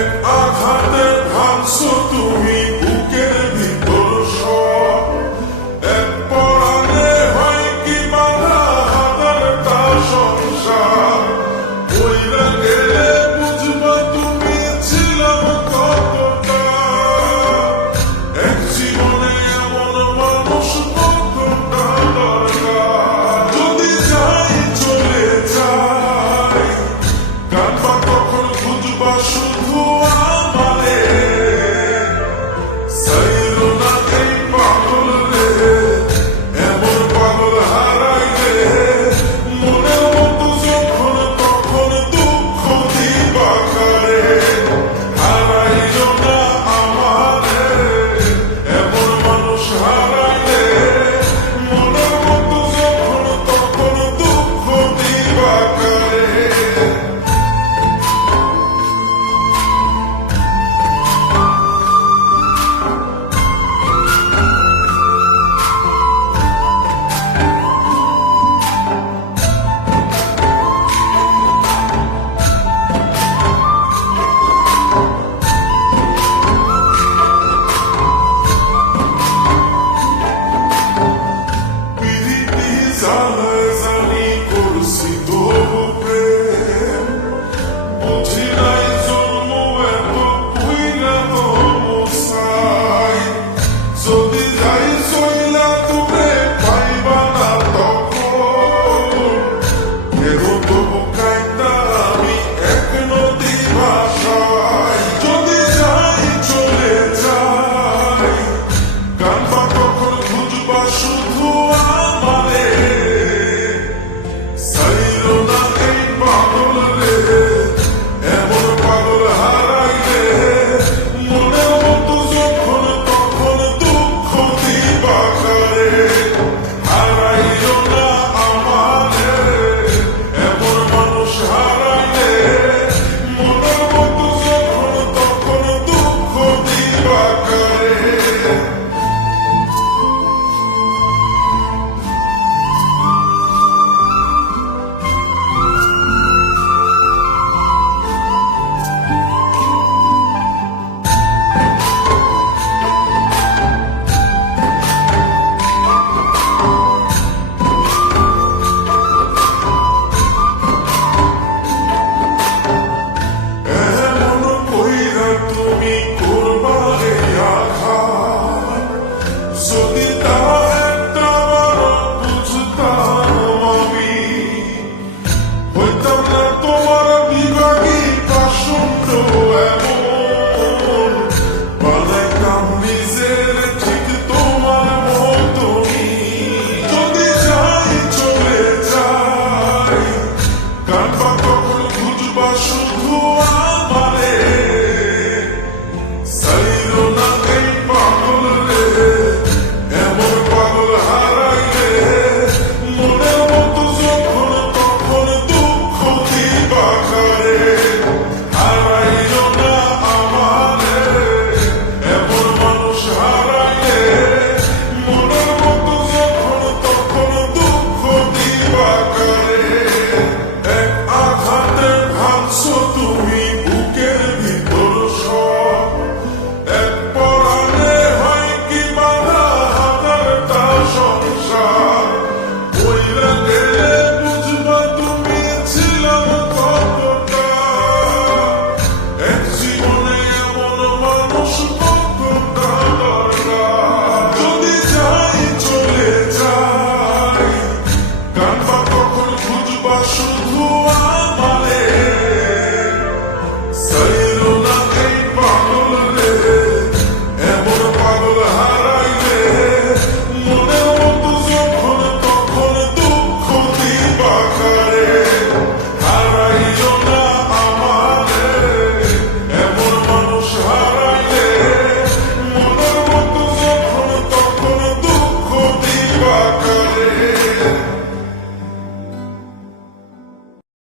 এক আঘাতে ভাঙছো তুমি বুকের ভিতর সব, এক পরাণে হয় কি বাধা হাজারটা সংসার। কইরা গেলে বুঝবা তুমি ছিলাম কতটা, এক জীবনে এমন মানুষ কতটা দরকার। যদি যাই চলে যাই কাঁদবা তখন বুঝবা শুধু আমারে, সাইরো না এই পাগল রে, এমন পাগল হারাইলে মনের মতো যখন তখন দুঃখ দিবা কারে। হারাইও না আমারে, এমন মানুষ হারাইলে মনের মতো যখন তখন দুঃখ দিবা কারে। পিরিতি জানি করছি তবু প্রেম, বুঝি নাই জন্ম এত পুইলা মশাই। যদি যাই চইলা তুমি পাইবা না তখন, কেহ তবু কাইন্দা আমি এক নদী ভাষায়। যদি যাই চলে যাই কাঁদবা তখন বুঝবা শুধু আমারে, সাইরো না এই পাগল রে, এমন পাগল হারাইলে মনের মতো যখন তখন দুঃখ দিবা কারে। হারাইও না আমারে, এমন মানুষ হারাইলে মনের মতো যখন তখন দুঃখ দিবা কারে। এমন কইরা তুমি করবা এই আঘাত, যদি তা একটা বার বুঝতাম আমি, হইতাম না তোমার বিভাগী পাষণ্ড এমন। বানাইতাম নিজের ঠিক তোমার মতনই। যদি যাই চলে যাই কাঁদবা তখন বুঝবা শুধু আমারে, সাইরো না এই পাগল রে, এমন পাগল হারাইলে মনের মতো যখন তখন দুঃখ দিবা কারে। হারাইও না আমারে, এমন মানুষ হারাইলে মনের মতো যখন তখন দুঃখ দিবা কারে। এক আঘাতে ভাঙছো তুমি বুকের ভিতর সব, এক পরাণে হয় কি বাধা হাজারটা সংসার। কইরা গেলে বুঝবা তুমি ছিলাম কতটা, এক জীবনে এমন মানুষ কতটা দরকার। যদি যাই চলে যাই কাঁদবা তখন বুঝবা শুধু